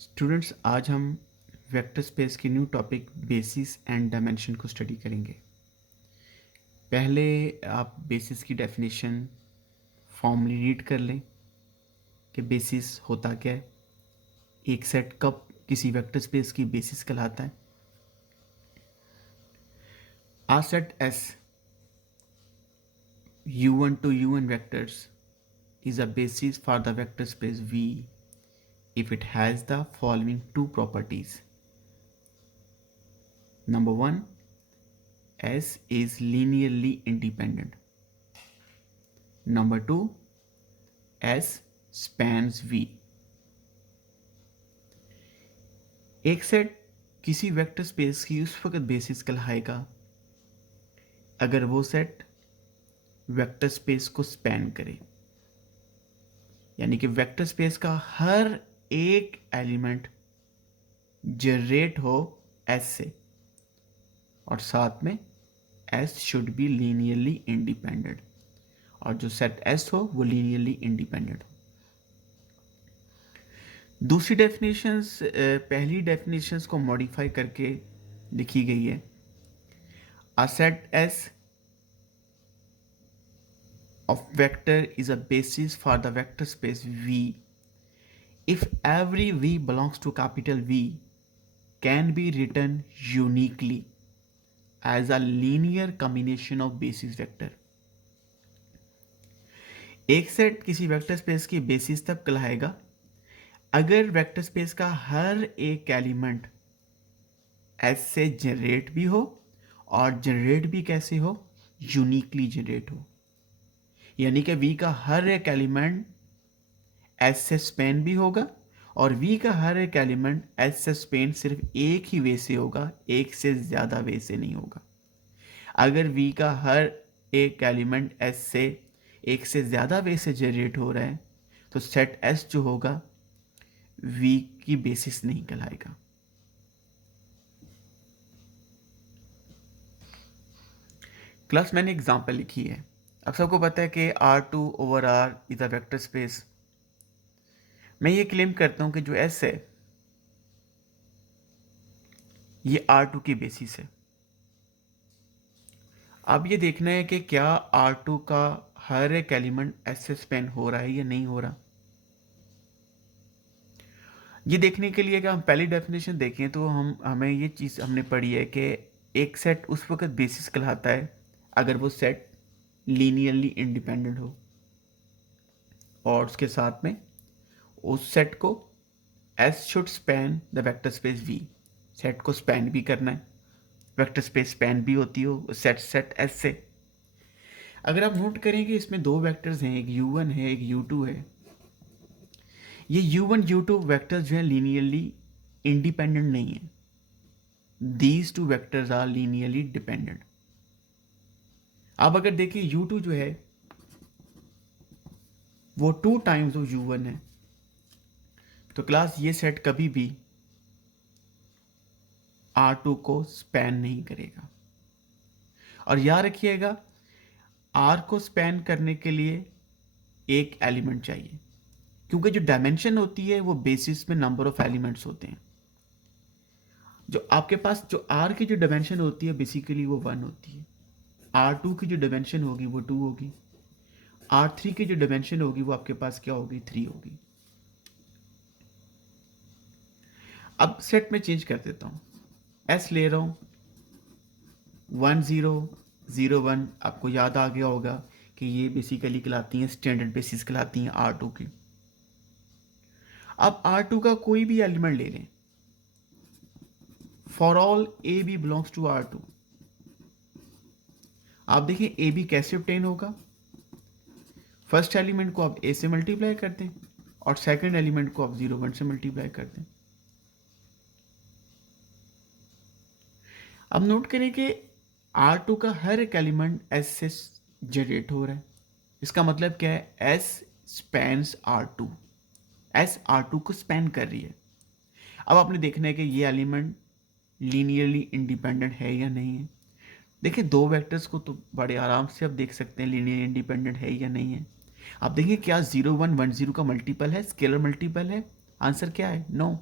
Students, आज हम vector space की new topic basis and dimension को स्टडी करेंगे। पहले आप बेसिस की डेफिनेशन फॉर्मली रीड कर लें कि बेसिस होता क्या है। एक सेट कब किसी वेक्टर स्पेस की बेसिस कहलाता है। A set S u1 to un vectors is a basis for the vector space V if it has the following two properties. Number one, S is linearly independent. Number two, S spans V. एक set किसी vector space की उस वक्त basis कहलाएगा अगर वो set vector space को span करे, यानी कि वेक्टर स्पेस का हर एक एलिमेंट जनरेट हो एस से, और साथ में S should be linearly independent, और जो सेट एस हो वो लीनियरली इंडिपेंडेंट हो। दूसरी डेफिनेशंस पहली डेफिनेशंस को मॉडिफाई करके लिखी गई है। A set S of vector is a basis for the vector space V if every V belongs to capital V can be written uniquely as a linear combination of basis vector। एक set किसी vector space की basis तब कहलाएगा अगर vector space का हर एक element S से generate भी हो, और जनरेट भी कैसे हो, यूनिकली जनरेट हो, यानी कि वी का हर एक एलिमेंट एस से स्पेन भी होगा, और वी का हर एक एलिमेंट एस से स्पेन सिर्फ एक ही वे से होगा, एक से ज़्यादा वे से नहीं होगा। अगर वी का हर एक एलिमेंट एस से एक से ज़्यादा वे से जनरेट हो रहा है तो सेट एस जो होगा वी की बेसिस नहीं कहलाएगा। क्लास मैंने एग्जांपल लिखी है। अब सबको पता है कि R2/R is a vector space. मैं ये क्लेम करता हूं कि जो S है ये R2 की बेसिस है। अब ये देखना है कि क्या R2 का हर एक एलिमेंट S से स्पेन हो रहा है या नहीं हो रहा। ये देखने के लिए कि हम पहली डेफिनेशन देखें तो हमें ये चीज़ हमने पढ़ी है कि एक सेट उस वक्त बेसिस कहलाता है अगर वो सेट लीनियरली इंडिपेंडेंट हो, और उसके साथ में उस सेट को S should span the vector space V। Set को स्पैन भी करना है, वेक्टर स्पेस स्पैन भी होती हो सेट S से। अगर आप नोट करेंगे इसमें दो वेक्टर्स हैं, एक u1 है एक u2 है। ये u1 u2 वेक्टर्स जो हैं लीनियरली इंडिपेंडेंट नहीं है, these two vectors are linearly dependent. अब अगर देखिए u2 जो है वो 2 टाइम्स ऑफ u1 है, तो क्लास ये सेट कभी भी R2 को स्पैन नहीं करेगा। और याद रखिएगा R को स्पैन करने के लिए एक एलिमेंट चाहिए, क्योंकि जो डायमेंशन होती है वो बेसिस में नंबर ऑफ एलिमेंट्स होते हैं। जो आपके पास जो R की जो डायमेंशन होती है बेसिकली वो 1 होती है। R2 की जो डायमेंशन होगी वो 2 होगी। R3 की जो डायमेंशन होगी वो आपके पास क्या होगी, 3 होगी। अब सेट में चेंज कर देता हूँ, S ले रहा हूँ 1 0 0 1। आपको याद आ गया होगा कि ये बेसिकली कहलाती हैं स्टैंडर्ड बेसिस कहलाती हैं R2 की। अब R2 का कोई भी एलिमेंट ले लें, for all a b belongs to R2। आप देखिए ए बी कैसे ऑब्टेन होगा। फर्स्ट एलिमेंट को आप ए से मल्टीप्लाई कर दें और सेकंड एलिमेंट को आप 0 1 से मल्टीप्लाई कर दें। अब नोट करें कि R2 का हर एक एलिमेंट S से जनरेट हो रहा है। इसका मतलब क्या है, S spans R2, S R2 को स्पैन कर रही है। अब आपने देखना है कि ये एलिमेंट लीनियरली इंडिपेंडेंट है या नहीं है। देखिए दो वेक्टर्स को तो बड़े आराम से आप देख सकते हैं लीनियर इंडिपेंडेंट है या नहीं है। आप देखिए क्या 0 1 1 0 का मल्टीपल है, स्केलर मल्टीपल है। आंसर क्या है, नो।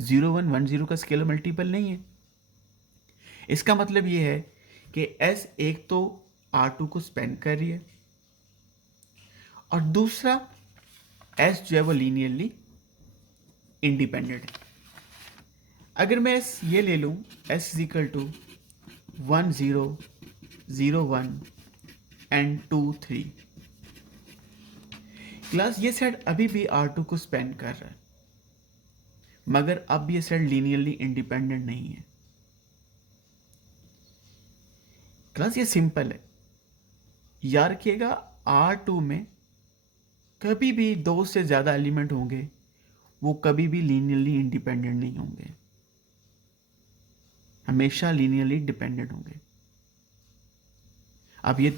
0110 का स्केलर मल्टीपल नहीं है। इसका मतलब ये है कि S एक तो R2 को स्पेन कर रही है और दूसरा S जो है वो लीनियरली इंडिपेंडेंट है। अगर मैं ये ले लूँ S is equal to 1 0 0 1 and 2 3, class ये सेट अभी भी R2 को स्पेन कर रहा है, मगर अब ये सेट लीनियरली इंडिपेंडेंट नहीं है। क्लास ये सिंपल है, याद रखिएगा R2 में कभी भी दो से ज़्यादा एलिमेंट होंगे वो कभी भी लीनियरली इंडिपेंडेंट नहीं होंगे, हमेशा लीनियरली डिपेंडेंट होंगे। अब ये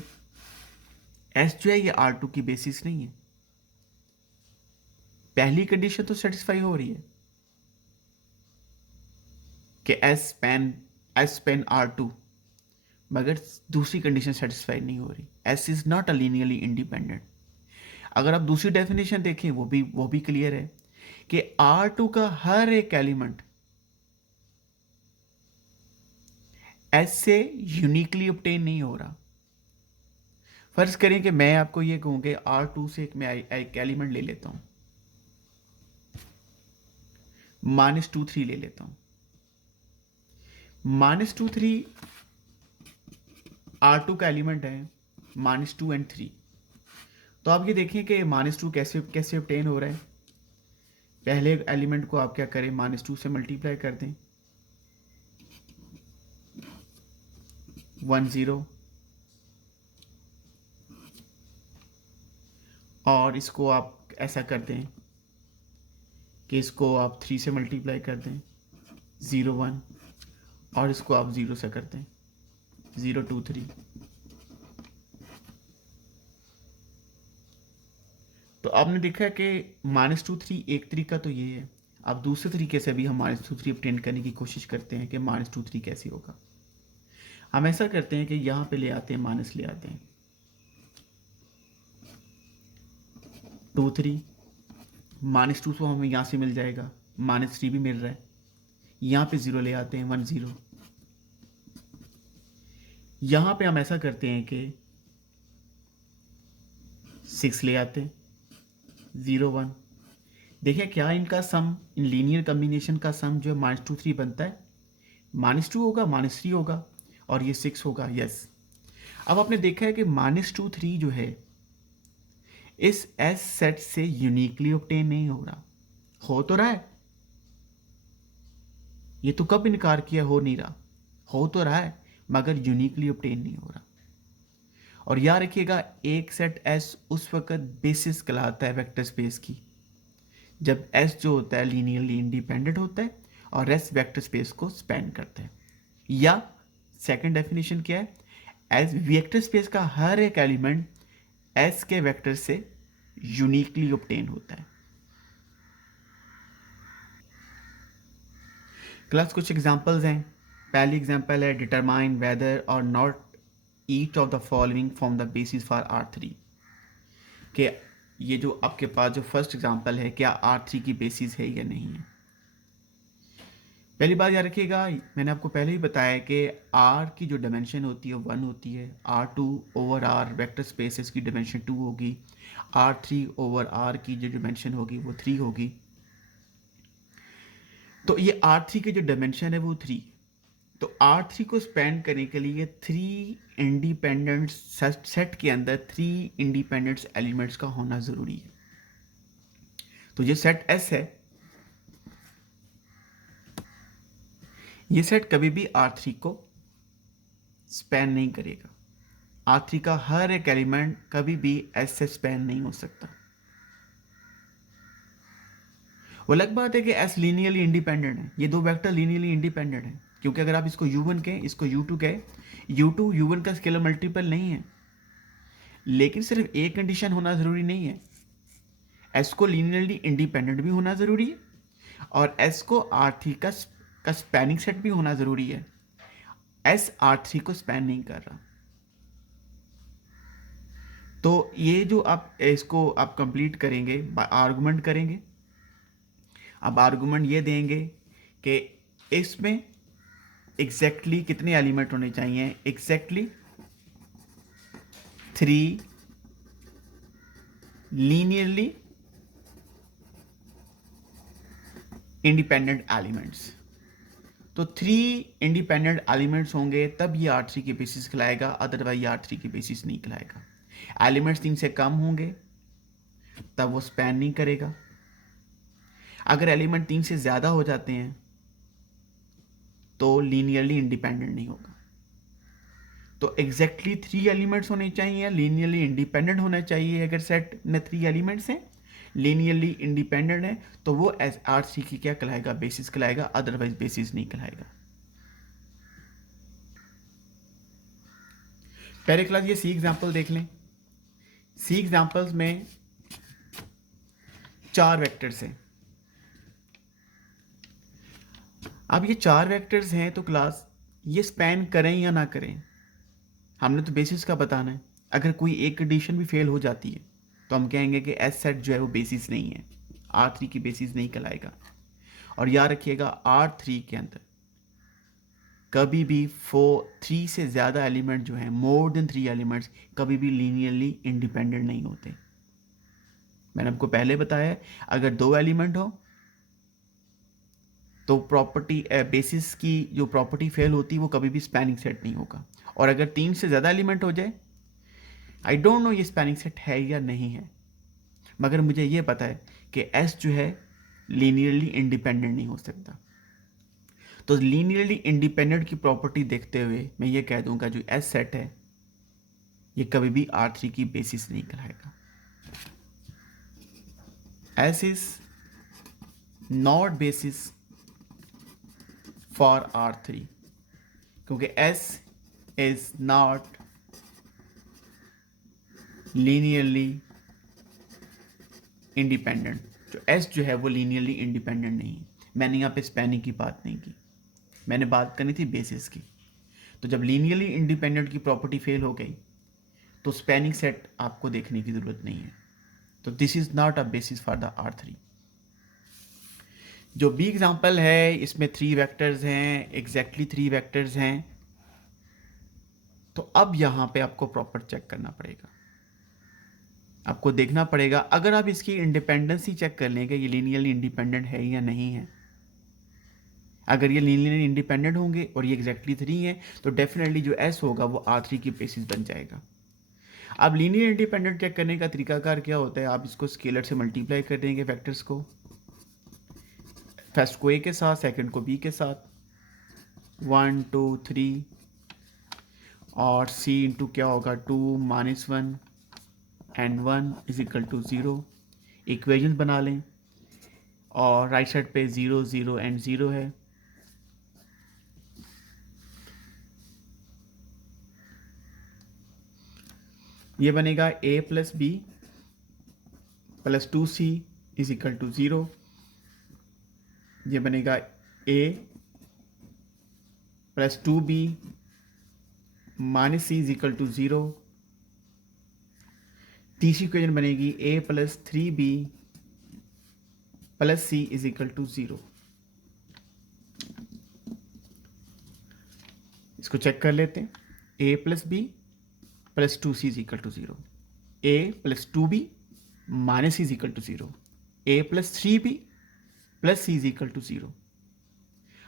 S जो है ये R2 की बेसिस नहीं है। पहली कंडीशन तो सेटिस्फाई हो रही है कि S स्पेन R2, मगर दूसरी कंडीशन सेटिस्फाई नहीं हो रही, S is not a linearly independent. अगर आप दूसरी डेफिनेशन देखें वो भी क्लियर है कि R2 का हर एक एलिमेंट S से यूनिकली ऑब्टेन नहीं हो रहा। फर्ज करें कि मैं आपको ये कहूं कि R2 से मैं एक एलिमेंट ले लेता हूं, -2 3 ले लेता हूं। -2 3 R2 का एलिमेंट है, -2 एंड 3। तो आप ये देखिए कि -2 कैसे कैसे ऑब्टेन हो रहा है। पहले एलिमेंट को आप क्या करें, -2 से मल्टीप्लाई कर दें, 1 0, और इसको आप ऐसा कर दें कि इसको आप 3 से मल्टीप्लाई कर दें, 0 1, और इसको आप 0 से कर दें, 0 2 3। तो आपने देखा कि -2 3 एक तरीका तो ये है। अब दूसरे तरीके से भी हम -2 3 ऑब्टेन करने की कोशिश करते हैं कि -2 3 कैसे होगा। हम ऐसा करते हैं कि यहाँ पे ले आते हैं, माइनस ले आते हैं, 2 3, -2 तो हमें यहाँ से मिल जाएगा, -3 भी मिल रहा है, यहाँ पे 0 ले आते हैं, 1 0। यहाँ पे हम ऐसा करते हैं कि 6 ले आते हैं, 0 1। देखिए क्या इनका सम, इन लीनियर कम्बिनेशन का सम जो है -2 3 बनता है, -2 होगा, -3 होगा, और ये 6 होगा। यस, अब आपने देखा है कि -2 3 जो है इस S सेट से यूनिकली ऑब्टेन नहीं हो रहा। हो तो रहा है, ये तो कब इनकार किया, हो नहीं रहा, हो तो रहा है मगर यूनिकली ऑब्टेन नहीं हो रहा। और याद रखिएगा एक सेट S उस वक्त बेसिस कहलाता है वेक्टर स्पेस की जब S जो होता है लीनियरली इंडिपेंडेंट होता है और S वेक्टर स्पेस को स्पैन करता है। या सेकंड डेफिनेशन क्या है, एस वेक्टर स्पेस का हर एक एलिमेंट S के वेक्टर से यूनिकली ऑब्टेन होता है। क्लास कुछ एग्जांपल्स हैं। पहली एग्जांपल है डिटरमाइन वेदर और not each of the following form the basis for R3। कि ये जो आपके पास जो फर्स्ट एग्जांपल है, क्या R3 की बेसिस है या नहीं है। पहली बात याद रखिएगा, मैंने आपको पहले ही बताया कि R की जो डायमेंशन होती है 1 होती है, R2 over R vector spaces की डायमेंशन 2 होगी, R3 ओवर R की जो डायमेंशन होगी वो 3 होगी। तो ये R3 की जो डायमेंशन है वो 3, तो R3 को स्पेंड करने के लिए 3 इंडिपेंडेंट सेट के अंदर 3 इंडिपेंडेंट एलिमेंट्स का होना ज़रूरी है। तो ये सेट S है, ये सेट कभी भी R3 को स्पेन नहीं करेगा। R3 का हर एक एलिमेंट कभी भी S से स्पेन नहीं हो सकता। वो अलग बात है कि S लीनियरली इंडिपेंडेंट है, ये दो वेक्टर लीनियरली इंडिपेंडेंट है, क्योंकि अगर आप इसको U1 कहें, इसको U2 कहें, U2 U1 का स्केलर मल्टीपल नहीं है। लेकिन सिर्फ एक कंडीशन होना ज़रूरी नहीं है, S को लीनियरली इंडिपेंडेंट भी होना ज़रूरी है और S को R3 का स्पैनिंग सेट भी होना ज़रूरी है। S R3 को स्पैन नहीं कर रहा। तो ये जो आप इसको आप कंप्लीट करेंगे, आर्गुमेंट करेंगे। अब आर्गुमेंट ये देंगे कि इसमें एग्जैक्टली कितने एलिमेंट होने चाहिए, एग्जैक्टली 3 लीनियरली इंडिपेंडेंट एलिमेंट्स। तो 3 इंडिपेंडेंट एलिमेंट्स होंगे तब ये R3 के बेसिस कहलाएगा, अदरवाइज R3 के बेसिस नहीं कहलाएगा। एलिमेंट्स 3 से कम होंगे तब वो स्पैन नहीं करेगा। अगर एलिमेंट 3 से ज़्यादा हो जाते हैं तो लीनियरली इंडिपेंडेंट नहीं होगा। तो एग्जैक्टली 3 एलिमेंट्स होने चाहिए, लीनियरली इंडिपेंडेंट होना चाहिए। अगर सेट में 3 एलिमेंट्स हैं, लीनियरली इंडिपेंडेंट है, तो वो एस R3 की क्या कहलाएगा, बेसिस कहलाएगा, अदरवाइज बेसिस नहीं कहलाएगा। पहले क्लास ये सी एग्जाम्पल देख लें। सी एग्जाम्पल्स में 4 वेक्टर्स हैं। अब ये 4 वेक्टर्स हैं तो क्लास ये स्पैन करें या ना करें, हमने तो बेसिस का बताना है। अगर कोई एक कंडीशन भी फेल हो जाती है तो हम कहेंगे कि एस सेट जो है वो बेसिस नहीं है, R3 की बेसिस नहीं कहलाएगा। और याद रखिएगा R3 के अंदर कभी भी 3 से ज़्यादा एलिमेंट जो हैं, मोर देन 3 एलिमेंट्स, कभी भी लीनियरली इंडिपेंडेंट नहीं होते। मैंने आपको पहले बताया है, अगर 2 एलिमेंट हो तो प्रॉपर्टी बेसिस की जो प्रॉपर्टी फेल होती है वो कभी भी स्पैनिंग सेट नहीं होगा। और अगर 3 से ज़्यादा एलिमेंट हो जाए, आई डोंट नो ये स्पैनिंग सेट है या नहीं है, मगर मुझे ये पता है कि एस जो है लीनियरली इंडिपेंडेंट नहीं हो सकता। तो लीनियरली इंडिपेंडेंट की प्रॉपर्टी देखते हुए मैं ये कह दूंगा जो एस सेट है ये कभी भी R3 की बेसिस नहीं कहलाएगा। S is not basis for R3, क्योंकि S is not linearly independent. जो S जो है वो लीनियरली इंडिपेंडेंट नहीं है। मैंने यहाँ पे स्पैनिंग की बात नहीं की, मैंने बात करनी थी बेसिस की। तो जब लीनियरली इंडिपेंडेंट की प्रॉपर्टी फेल हो गई तो स्पैनिंग सेट आपको देखने की ज़रूरत नहीं है। तो this is not a basis for the R3। जो बी एग्जाम्पल है इसमें 3 वेक्टर्स हैं, एग्जैक्टली 3 वेक्टर्स हैं। तो अब यहाँ पे आपको प्रॉपर चेक करना पड़ेगा, आपको देखना पड़ेगा। अगर आप इसकी इंडिपेंडेंसी चेक कर लेंगे ये लीनियरली इंडिपेंडेंट है या नहीं है, अगर ये लीनियरली इंडिपेंडेंट होंगे और ये एग्जैक्टली 3 है तो डेफिनेटली जो एस होगा वो R3 की बेसिस बन जाएगा। अब लीनियर इंडिपेंडेंट चेक करने का तरीकाकार क्या होता है, आप इसको स्केलर से मल्टीप्लाई कर देंगे वेक्टर्स को, फर्स्ट को ए के साथ, सेकंड को बी के साथ, 1 2 3, और सी इंटू क्या होगा 2 -1 and 1 is equal to 0। Equation बना लें और राइट साइड पे 0 0 एंड 0 है। ये बनेगा a plus b plus 2c is equal to 0। ये बनेगा a plus 2b minus c is equal to 0। तीसरी इक्वेशन बनेगी a plus 3b plus c is equal to 0। इसको चेक कर लेते हैं। a plus b plus 2c is equal to 0, a plus 2b minus c is equal to 0, a plus 3b plus c is equal to 0।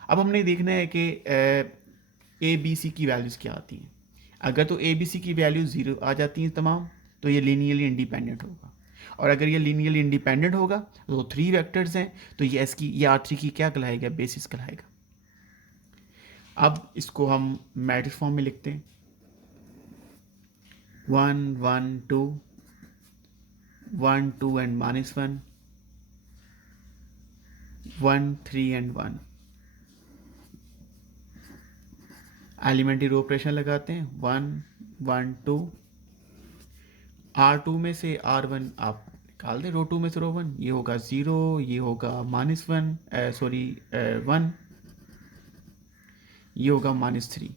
अब हमने देखना है कि A B C की वैल्यूज़ क्या आती हैं। अगर तो ए बी सी की वैल्यू 0 आ जाती हैं तमाम तो ये लीनियरली इंडिपेंडेंट होगा, और अगर ये लीनियरली इंडिपेंडेंट होगा तो 3 वेक्टर्स हैं तो ये एस की ये R3 की क्या कहलाएगा, बेसिस कहलाएगा। अब इसको हम मैट्रिक्स फॉर्म में लिखते हैं, 1 1 2 1 2 and -1 1 3 and 1। Elementary row operation लगाते हैं, 1 1 2, R2 में से R1 आप निकाल दें, रो 2 में से रो 1, ये होगा 0, ये होगा -1 सॉरी 1, ये होगा -3,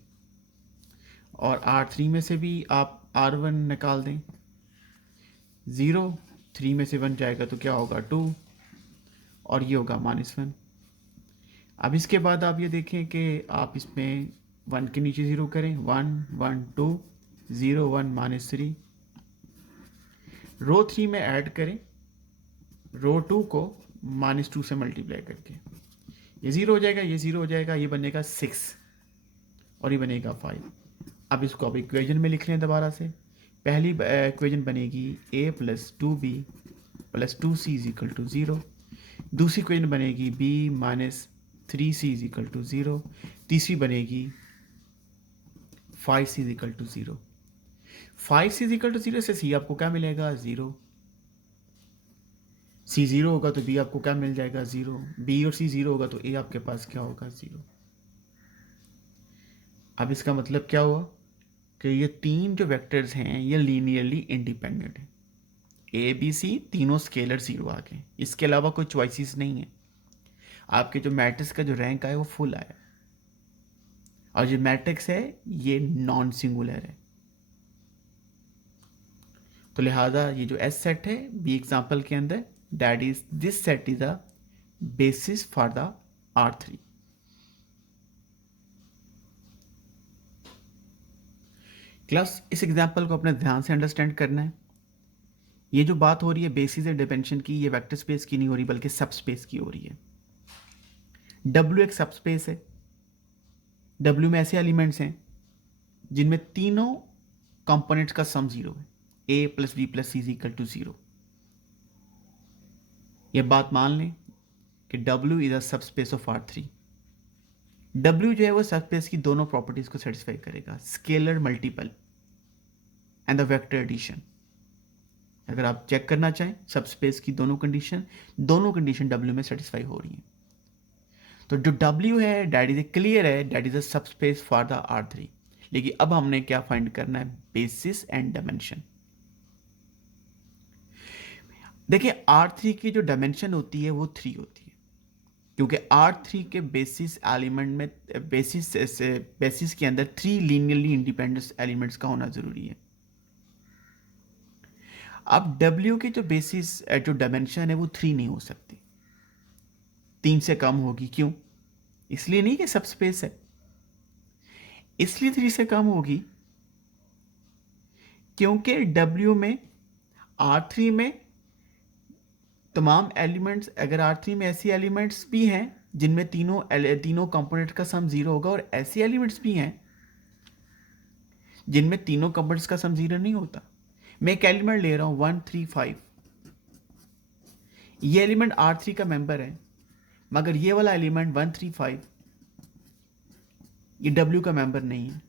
और R3 में से भी आप R1 निकाल दें, 0, 3 में से 1 जाएगा तो क्या होगा 2, और ये होगा -1। अब इसके बाद आप ये देखें कि आप इसमें 1 के नीचे 0 करें, 1 1 2 0 1 -3, रो 3 में ऐड करें रो 2 को -2 से मल्टीप्लाई करके, ये 0 हो जाएगा, ये 0 हो जाएगा, ये बनेगा 6 और ये बनेगा 5। अब इसको आप इक्वेशन में लिख लें दोबारा से। पहली इक्वेशन बनेगी a + 2b + 2c = 0। दूसरी इक्वेशन बनेगी b - 3c = 0। तीसरी बनेगी 5c = 0। 5c = 0 से c आपको क्या मिलेगा? 0। c 0 होगा तो b आपको क्या मिल जाएगा? 0। b और c 0 होगा तो a आपके पास क्या होगा? 0। अब इसका मतलब क्या हुआ कि ये तीन जो वेक्टर्स हैं ये लीनियरली इंडिपेंडेंट हैं। ए बी सी तीनों स्केलर 0 आ गए, इसके अलावा कोई चॉइसेस नहीं है। आपके जो मैट्रिक्स का जो रैंक आया वो फुल आया, और जो मैट्रिक्स है ये नॉन सिंगुलर है। तो लिहाजा ये जो एस सेट है बी एग्जाम्पल के अंदर, that is this set is the basis for the R3। Class इस एग्जाम्पल को अपने ध्यान से अंडरस्टैंड करना है। ये जो बात हो रही है बेसिस एंड डिमेंशन की, ये वेक्टर स्पेस की नहीं हो रही बल्कि सब स्पेस की हो रही है। W एक सब स्पेस है। W में ऐसे एलिमेंट्स हैं जिनमें तीनों कंपोनेंट्स का सम 0 है, a + b + c = 0। ये बात मान लें कि W इज अ सब स्पेस ऑफ R3। W जो है वो सब स्पेस की दोनों प्रॉपर्टीज को सेटिस्फाई करेगा, scalar multiple and the vector addition. अगर आप चेक करना चाहें सब स्पेस की दोनों कंडीशन W में सेटिस्फाई हो रही हैं। तो जो W है डैट इज क्लियर है, डैट इज अ सब स्पेस फॉर द R3। लेकिन अब हमने क्या फाइंड करना है? Basis and dimension. देखिए R3 की जो डायमेंशन होती है वो 3 होती है, क्योंकि R3 के बेसिस एलिमेंट में बेसिस के अंदर 3 लीनियरली इंडिपेंडेंट एलिमेंट्स का होना जरूरी है। अब W की जो बेसिस जो डायमेंशन है वो 3 नहीं हो सकती, 3 से कम होगी। क्यों? इसलिए नहीं कि सब स्पेस है, इसलिए 3 से कम होगी क्योंकि W में R3 में तमाम एलिमेंट्स, अगर R3 में ऐसी एलिमेंट्स भी हैं जिनमें तीनों कंपोनेंट का सम 0 होगा, और ऐसी एलिमेंट्स भी हैं जिनमें तीनों कंपोनेंट्स का सम 0 नहीं होता। मैं एक एलिमेंट ले रहा हूं 1 3 5, ये एलिमेंट R3 का मेंबर है, मगर ये वाला एलिमेंट 1 3 5 ये W का मेंबर नहीं है।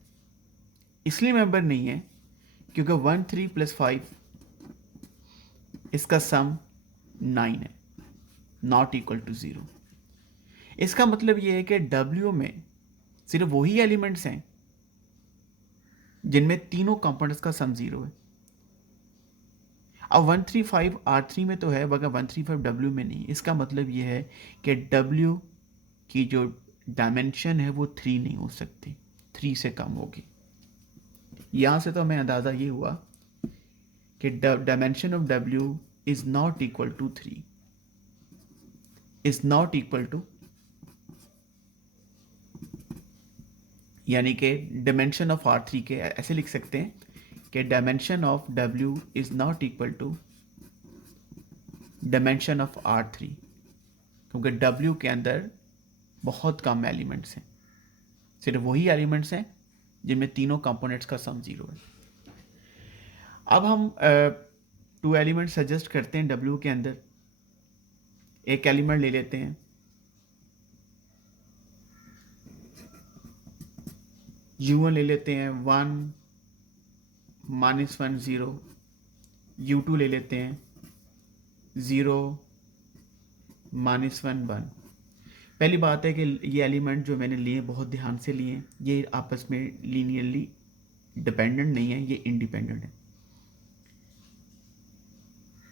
इसलिए मेंबर नहीं है क्योंकि 1 3 + 5 इसका सम 9 है, नॉट इक्वल टू 0। इसका मतलब यह है कि W में सिर्फ वही एलिमेंट्स हैं जिनमें तीनों कंपोनेंट्स का सम 0 है। अब 1 3 5 R3 में तो है, मगर 1 3 5 W में नहीं। इसका मतलब यह है कि W की जो डायमेंशन है वो 3 नहीं हो सकती, 3 से कम होगी। यहां से तो हमें अंदाजा ये हुआ कि dimension of W is not equal to 3, is not equal to, यानी कि डायमेंशन ऑफ R3 के ऐसे लिख सकते हैं कि dimension of W is not equal to dimension of R3, क्योंकि W के अंदर बहुत कम एलिमेंट्स हैं, सिर्फ वही एलिमेंट्स हैं जिनमें तीनों कंपोनेंट्स का सम 0 है। अब हम 2 एलिमेंट सजेस्ट करते हैं W के अंदर। एक एलिमेंट ले लेते हैं U1 ले लेते हैं 1 -1 0, U2 ले लेते हैं 0 -1 1। पहली बात है कि ये एलिमेंट जो मैंने लिए बहुत ध्यान से लिए, ये आपस में लीनियरली डिपेंडेंट नहीं है, ये इंडिपेंडेंट है।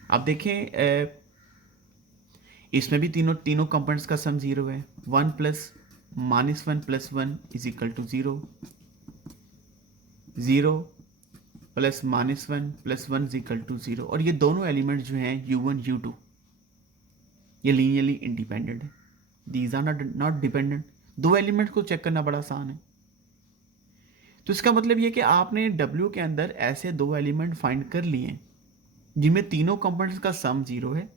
आप देखें इसमें भी तीनों कंपोनेंट्स का सम 0 है। 1 + -1 + 1 = 0, 0 + -1 + 1 = 0। और ये दोनों एलिमेंट्स जो हैं U1 U2 ये लीनियरली इंडिपेंडेंट है, दीज आर नॉट डिपेंडेंट। दो एलिमेंट्स को चेक करना बड़ा आसान है। तो इसका मतलब ये कि आपने W के अंदर ऐसे दो एलिमेंट फाइंड कर लिए जिनमें तीनों कंपोनेंट्स का सम 0 है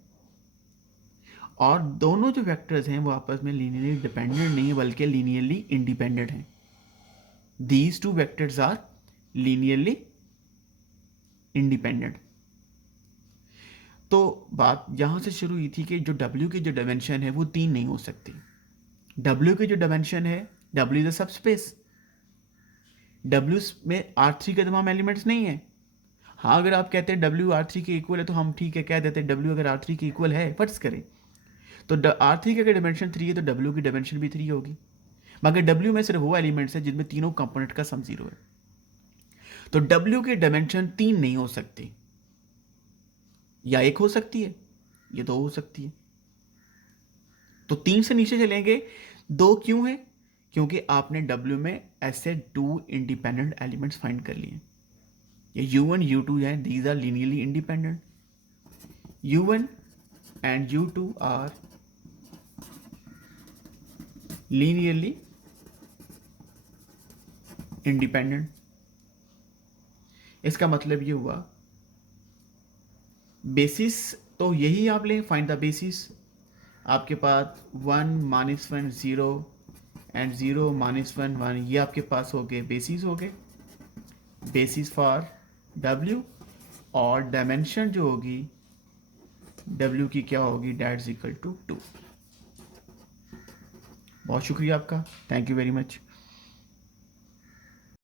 और दोनों जो वेक्टर्स हैं वो आपस में लीनियरली डिपेंडेंट नहीं है बल्कि लीनियरली इंडिपेंडेंट हैं। These two vectors are linearly independent. तो बात यहां से शुरू हुई थी कि जो W की जो डायमेंशन है वो 3 नहीं हो सकती। W की जो डायमेंशन है, W is a subspace. W में R3 के तमाम एलिमेंट्स नहीं है। हाँ, अगर आप कहते हैं W R3 के इक्वल है तो हम ठीक है कह देते हैं W अगर R3 के इक्वल है, फर्ज करें तो R3 की अगर डायमेंशन 3 है तो W की डायमेंशन भी 3 होगी। मगर W में सिर्फ वो एलिमेंट्स है जिनमें तीनों कंपोनेंट का सम 0 है। तो W की डायमेंशन 3 नहीं हो सकती, या 1 हो सकती है या 2 हो सकती है। तो 3 से नीचे चलेंगे, 2 क्यों है? क्योंकि आपने W में ऐसे 2 इंडिपेंडेंट एलिमेंट्स फाइंड कर लिए। ये U1 U2 है, these are linearly independent. U1 and U2 are linearly independent. इसका मतलब ये हुआ बेसिस तो यही आप लें, फाइंड द बेसिस। आपके पास 1 -1 0 एंड 0 -1 1, ये आपके पास हो गए बेसिस, हो गए बेसिस फॉर W। और डायमेंशन जो होगी W की क्या होगी, डेट इज इक्वल टू 2। बहुत शुक्रिया आपका, थैंक यू वेरी मच।